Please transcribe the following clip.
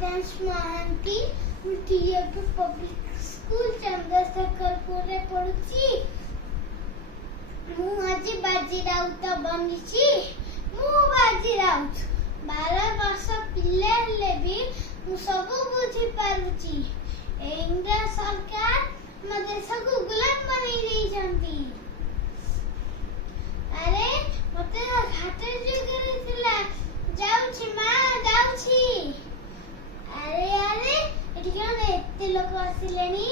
Vedansh Mahanti TAP public school Chandrasekharpur रे पढुची मु आज बाजी राउत बनिची मु बाजी राउत 12 वर्ष पिले ले भी मु सब बुझी पारुची इंडिया सरकार म देश को गुलाम बनी देई छंती। अरे मते घाटे जो करथिला जाउची मां जाउची। अरे अरे एठी कोन एते लोक आसिलेनी